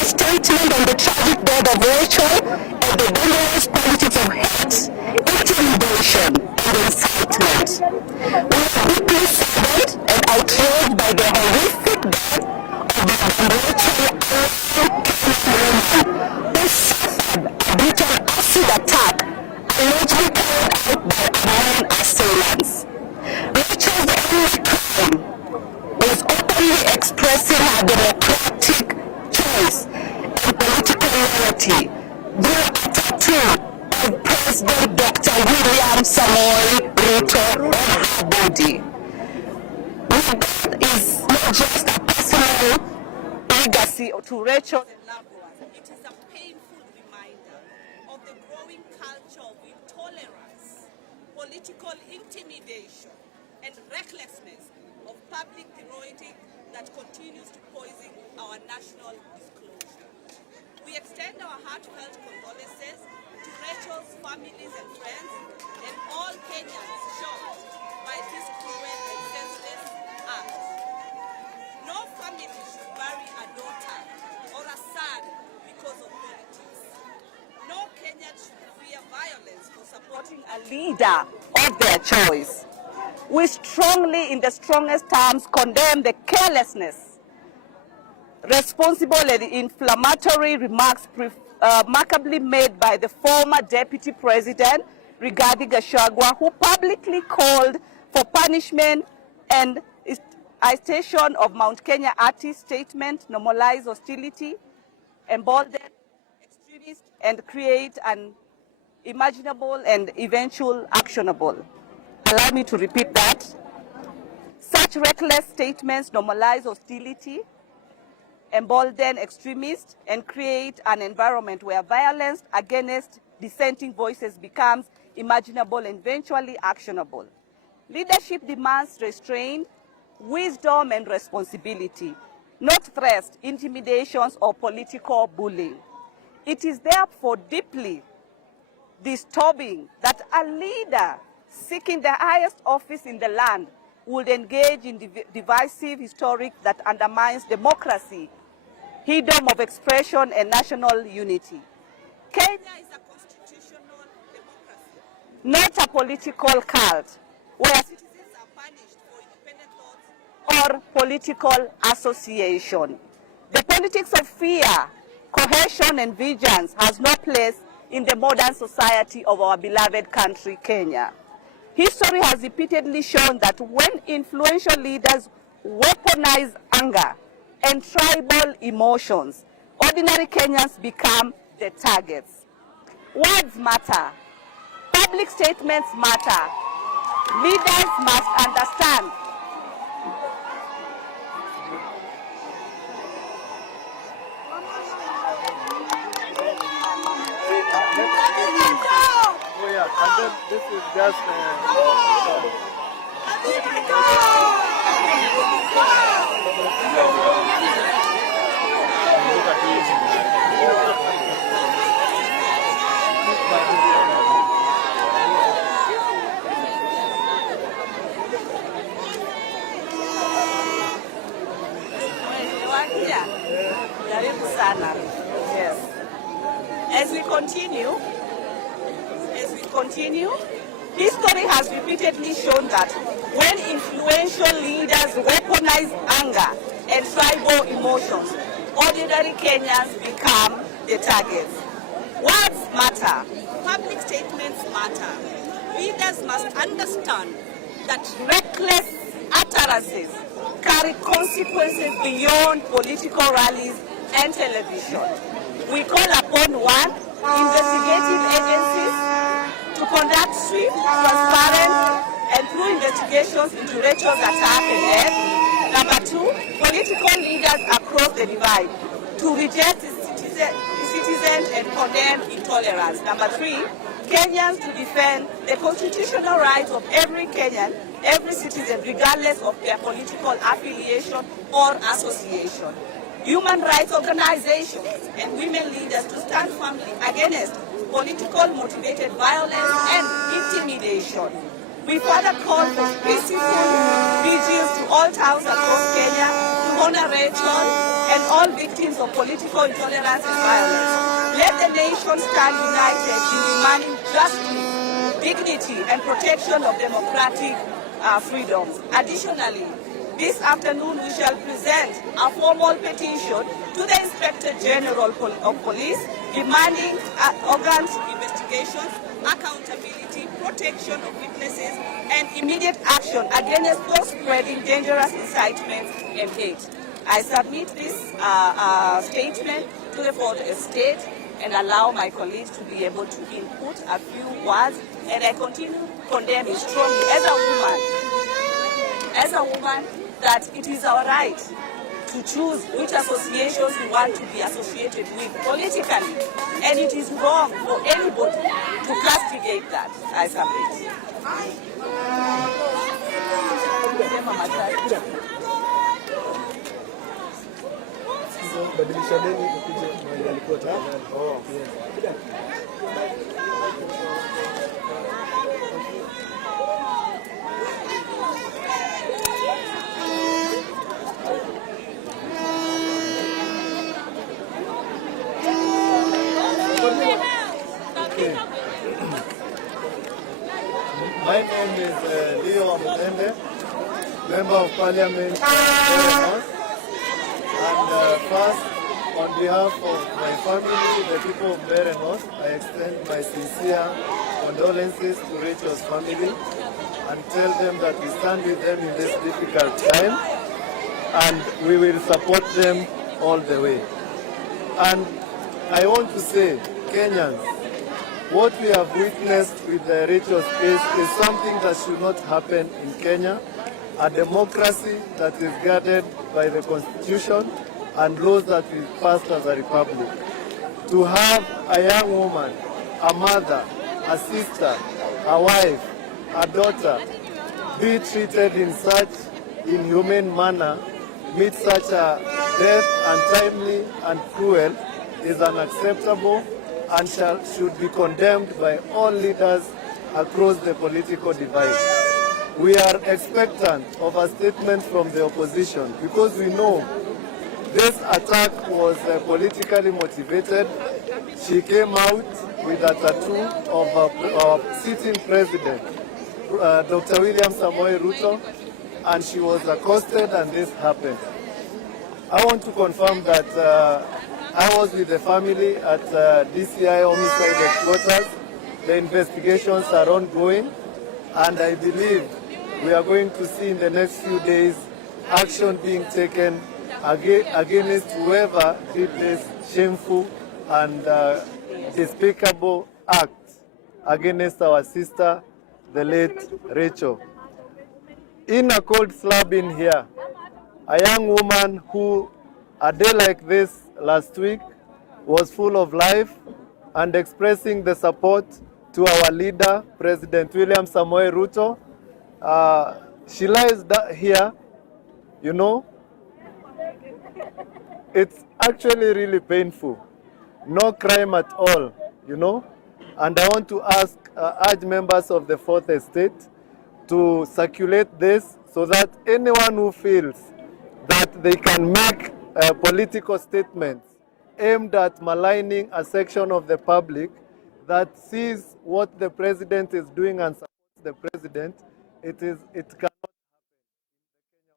a statement on the tragic death of Rachel and the dangerous politics of hate, intimidation, and incitement. We are deeply saddened and outraged by the horrific death of Rachel who suffered a brutal acid attack allegedly carried out by unknown assailants. Rachel's only crime was openly expressing her democratic choice and political loyalty through a tattoo of President Dr. William Samoei Ruto on her body. This death is not just a personal legacy to Rachel and loved ones. It is a painful reminder of the growing culture of intolerance, political intimidation, and recklessness of public heroic that continues to poison our national disclosure. We extend our heartfelt condolences to Rachel's families and friends and all Kenyans shocked by this cruel and senseless act. No family should bury a daughter or a son because of politics. No Kenyan should fear violence for supporting a leader of their choice. We strongly, in the strongest terms, condemn the carelessness, responsible and inflammatory remarks remarkably made by the former Deputy President, Rigathi Gachagua, who publicly called for punishment and isolation of Mount Kenya artist statement, normalize hostility, embolden extremists, and create an imaginable and eventual actionable. Allow me to repeat that. Such reckless statements normalize hostility, embolden extremists, and create an environment where violence against dissenting voices becomes imaginable and eventually actionable. Leadership demands restraint, wisdom, and responsibility, not threats, intimidations, or political bullying. It is therefore deeply disturbing that a leader seeking the highest office in the land would engage in divisive rhetoric that undermines democracy, freedom of expression, and national unity. Kenya is a constitutional democracy, not a political cult where citizens are punished for independent thoughts or political association. The politics of fear, coercion, and vengeance has no place in the modern society of our beloved country, Kenya. History has repeatedly shown that when influential leaders weaponize anger and tribal emotions, ordinary Kenyans become the targets. Words matter. Public statements matter. Leaders must understand and then this is just Yes. As we continue, history has repeatedly shown that when influential leaders weaponize anger and tribal emotions, ordinary Kenyans become the targets. Words matter. Public statements matter. Leaders must understand that reckless utterances carry consequences beyond political rallies and television. We call upon one, investigative agencies to conduct swift, transparent, and through investigations into Rachel's attack and death. Number two, political leaders across the divide to reject citizens and condemn intolerance. Number three, Kenyans to defend the constitutional rights of every Kenyan, every citizen, regardless of their political affiliation or association. Human rights organizations and women leaders to stand firmly against political motivated violence and intimidation. We further call for peaceful vigils to all towns across Kenya to honor Rachel and all victims of political intolerance and violence. Let the nation stand united in demanding justice, dignity, and protection of democratic freedoms. Additionally, this afternoon we shall present a formal petition to the Inspector General of Police demanding organs investigations, accountability, protection of witnesses, and immediate action against those spreading dangerous incitements and hate. I submit this statement to the fourth estate and allow my colleagues to be able to input a few words, and I continue condemning strongly as a woman that it is our right to choose which associations we want to be associated with politically, and it is wrong for anybody to castigate that. I submit. My name is Wamuthende, Member of Parliament for and first, on behalf of my family, the people of Berenos, I extend my sincere condolences to Rachel's family and tell them that we stand with them in this difficult time and we will support them all the way. And I want to say, Kenyans, what we have witnessed with the Rachel's case is something that should not happen in Kenya. A democracy that is guarded by the Constitution and laws that we passed as a republic. To have a young woman, a mother, a sister, a wife, a daughter be treated in such inhumane manner, meet such a death, untimely and cruel, is unacceptable and should be condemned by all leaders across the political divide. We are expectant of a statement from the opposition because we know this attack was politically motivated. She came out with a tattoo of sitting president, Dr. William Samoei Ruto, and she was accosted and this happened. I want to confirm that I was with the family at DCI homicide headquarters. The investigations are ongoing and I believe we are going to see in the next few days action being taken against whoever did this shameful and despicable act against our sister, the late Rachel. In a cold slab in here, a young woman who, a day like this last week, was full of life and expressing the support to our leader, President William Samoei Ruto. She lies here, you know. It's actually really painful. No crime at all, you know. And I want to urge members of the Fourth Estate to circulate this so that anyone who feels that they can make political statements aimed at maligning a section of the public that sees what the president is doing and supports the president, it cannot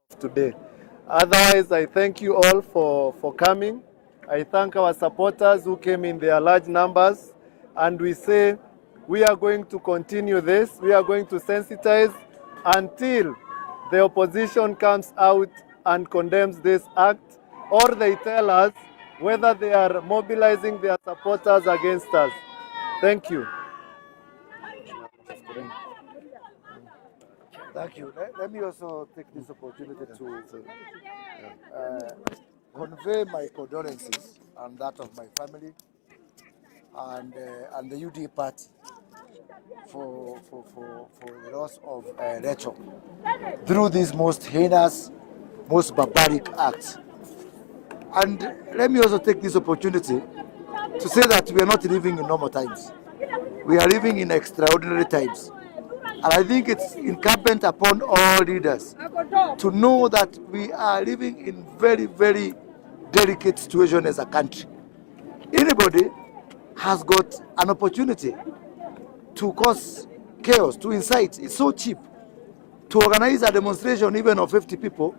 happen today. Otherwise, I thank you all for coming. I thank our supporters who came in their large numbers, and we say we are going to continue this. We are going to sensitize until the opposition comes out and condemns this act, or they tell us whether they are mobilizing their supporters against us. Thank you. Thank you. Let me also take this opportunity to convey my condolences and that of my family and the UD party for the loss of Rachel through these most heinous, most barbaric acts. And let me also take this opportunity to say that we are not living in normal times. We are living in extraordinary times. And I think it's incumbent upon all leaders to know that we are living in very, very delicate situation as a country. Anybody has got an opportunity to cause chaos, to incite. It's so cheap to organize a demonstration even of 50 people.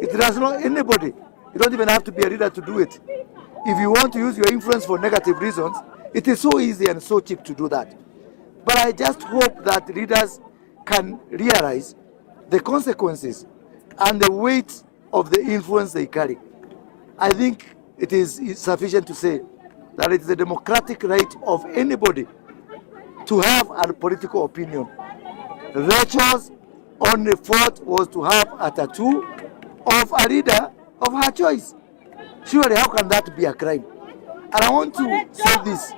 It does not anybody. You don't even have to be a leader to do it. If you want to use your influence for negative reasons, it is so easy and so cheap to do that. But I just hope that leaders can realize the consequences and the weight of the influence they carry. I think it is sufficient to say that it is a democratic right of anybody to have a political opinion. Rachel's only thought was to have a tattoo of a leader of her choice. Surely, how can that be a crime? And I want to say this.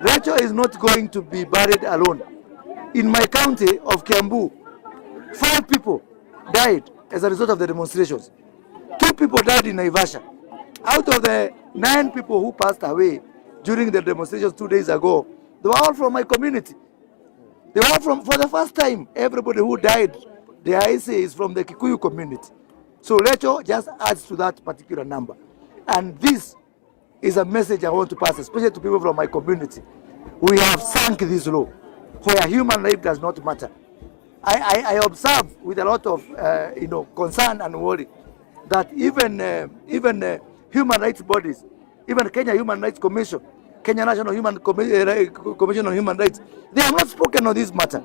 Rachel is not going to be buried alone. In my county of Kiambu, 5 people died as a result of the demonstrations. 2 people died in Naivasha. Out of the 9 people who passed away during the demonstrations 2 days ago, they were all from my community. They were all from, for the first time, everybody who died, the I say, is from the Kikuyu community. So Rachel just adds to that particular number. And this is a message I want to pass, especially to people from my community. We have sunk this low, where human life does not matter. I observe with a lot of concern and worry that even human rights bodies, even Kenya Human Rights Commission, Kenya National Commission on Human Rights, they have not spoken on this matter.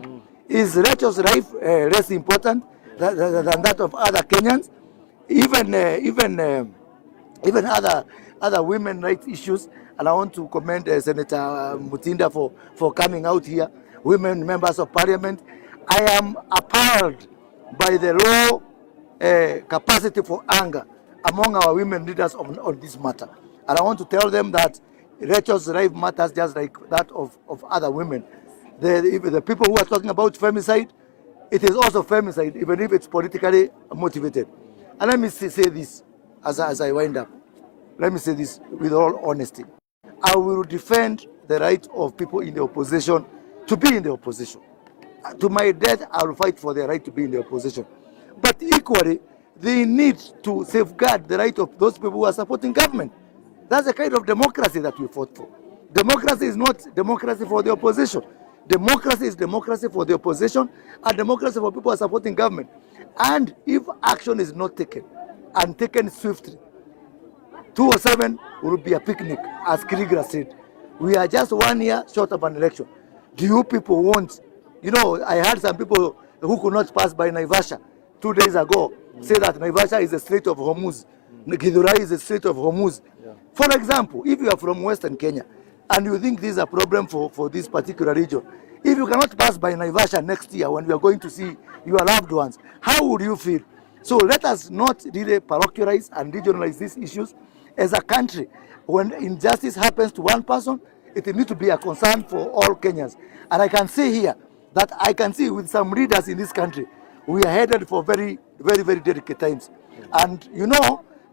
Is Rachel's life less important than that of other Kenyans? Even other women rights issues, and I want to commend Senator Wamuthende for coming out here, women members of parliament. I am appalled by the low capacity for anger among our women leaders on this matter. And I want to tell them that Rachel's life matters just like that of other women. The people who are talking about femicide, it is also femicide, even if it's politically motivated. And let me say this as I wind up. Let me say this with all honesty. I will defend the right of people in the opposition to be in the opposition. To my death, I will fight for their right to be in the opposition. But equally, they need to safeguard the right of those people who are supporting government. That's the kind of democracy that we fought for. Democracy is not democracy for the opposition. Democracy is democracy for the opposition and democracy for people who are supporting government. And if action is not taken, and taken swiftly, 2007 will be a picnic, as Kuria said. We are just 1 year short of an election. Do you people want, I heard some people who could not pass by Naivasha 2 days ago say that Naivasha is the Strait of Hormuz, Githurai is the Strait of Hormuz. Yeah. For example, if you are from Western Kenya and you think this is a problem for this particular region, if you cannot pass by Naivasha next year when we are going to see your loved ones, how would you feel? So let us not really parochialize and regionalize these issues. As a country, when injustice happens to one person, it needs to be a concern for all Kenyans. And I can say here that I can see with some leaders in this country, we are headed for very, very, very delicate times. And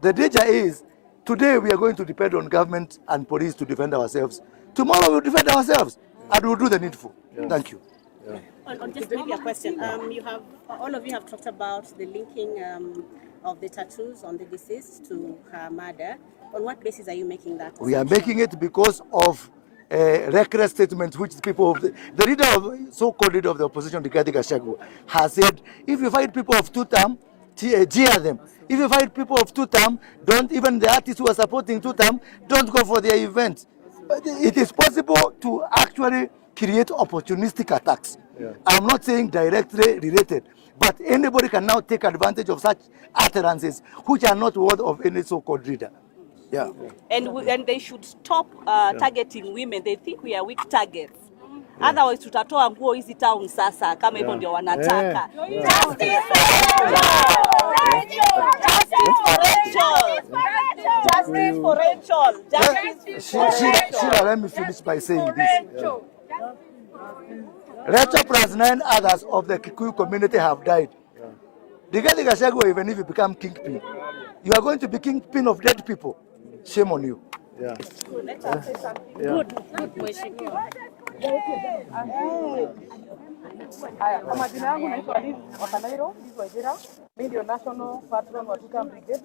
the danger is, today we are going to depend on government and police to defend ourselves. Tomorrow we'll defend ourselves and we'll do the needful. Yeah. Thank you. Yeah. On just maybe a question. All of you have talked about the linking of the tattoos on the deceased to her murder. On what basis are you making that assumption? We are making it because of reckless statements which people of the leader of so-called leader of the opposition, Rigathi Gachagua, has said, if you find people of 2 term, jeer them. If you find people of 2 term, don't, even the artists who are supporting 2 term, don't go for their events. It is possible to actually create opportunistic attacks. Yeah. I'm not saying directly related, but anybody can now take advantage of such utterances which are not worth of any so-called leader. Yeah. And they should stop targeting women. They think we are weak targets. Yeah. Otherwise tutatoa nguo hizi town sasa kama hivyo ndio wanataka. Justice for Rachel. Sheila, let me finish by saying this. Yeah. Rachel plus 9 others of the Kikuyu community have died. Rigathi Gachagua, even if you become kingpin, you are going to be kingpin of dead people. Shame on you. Yeah. Good. Kwa majina yangu naitwa Liz Wakanairo, Liz Wajira. Mimi ndio National Patron wa Tutam Brigade.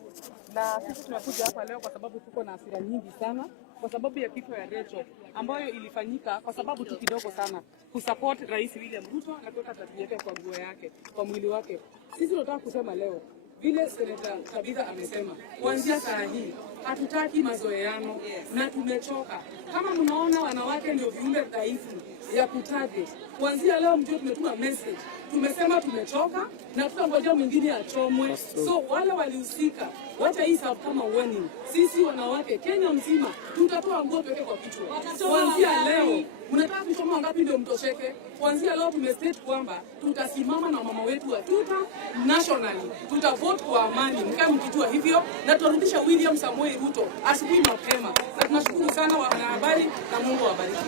Na sisi tumekuja hapa leo kwa sababu tuko na hasira nyingi sana kwa sababu ya kifo ya Rachel ambayo ilifanyika kwa sababu tu kidogo sana kusupport Rais William Ruto na kuweka taji yake kwa nguo yake, kwa mwili wake. Sisi tunataka kusema leo vile Seneta Tabitha amesema, kuanzia saa hii hatutaki mazoeano na tumechoka. Kama mnaona wanawake ndio viumbe dhaifu ya kutarget, kuanzia leo mjue tumetuma message. Tumesema tumechoka na tutangojea mwingine achomwe. So wale walihusika, wacha hii sababu kama warning. Sisi wanawake Kenya mzima tutatoa nguo tuweke kwa kichwa. Kuanzia leo mnataka kuchoma wangapi ndio mtosheke? Kuanzia leo tumestate kwamba tutasimama na mama wetu wa tuta nationally. Tutavote kwa amani, mkae mkijua hivyo, na tutarudisha William Samoei Ruto asubuhi mapema. Na tunashukuru sana wanahabari na Mungu awabariki.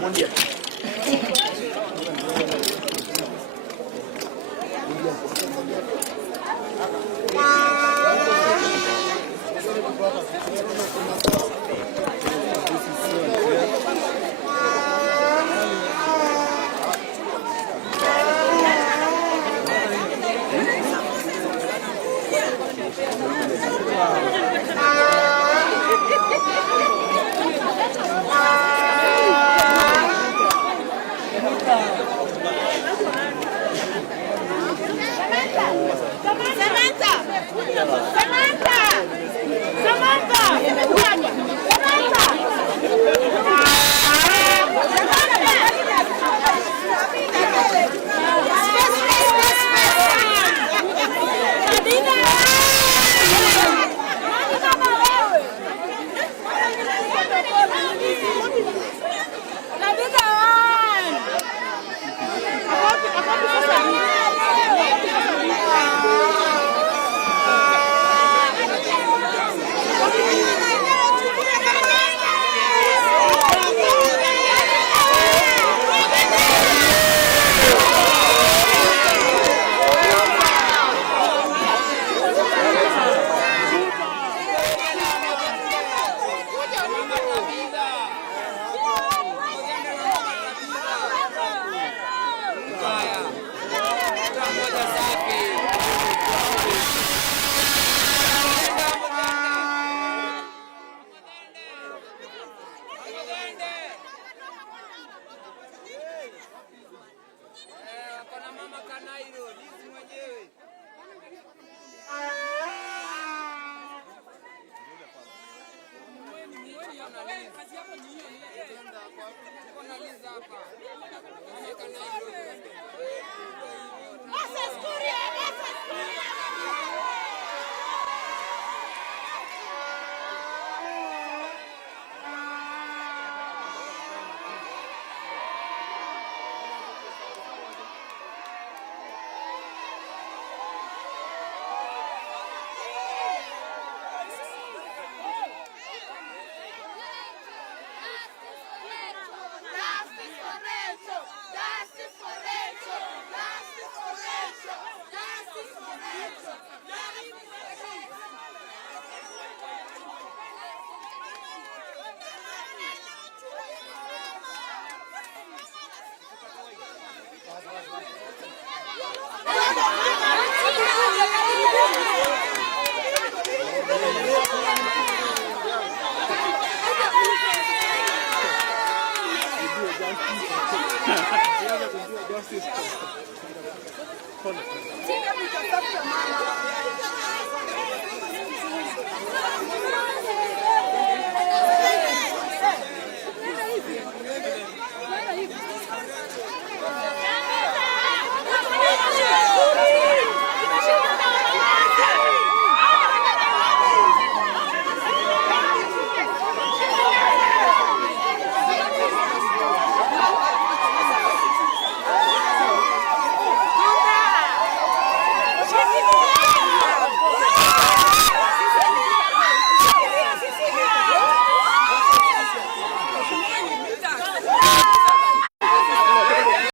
Mundia.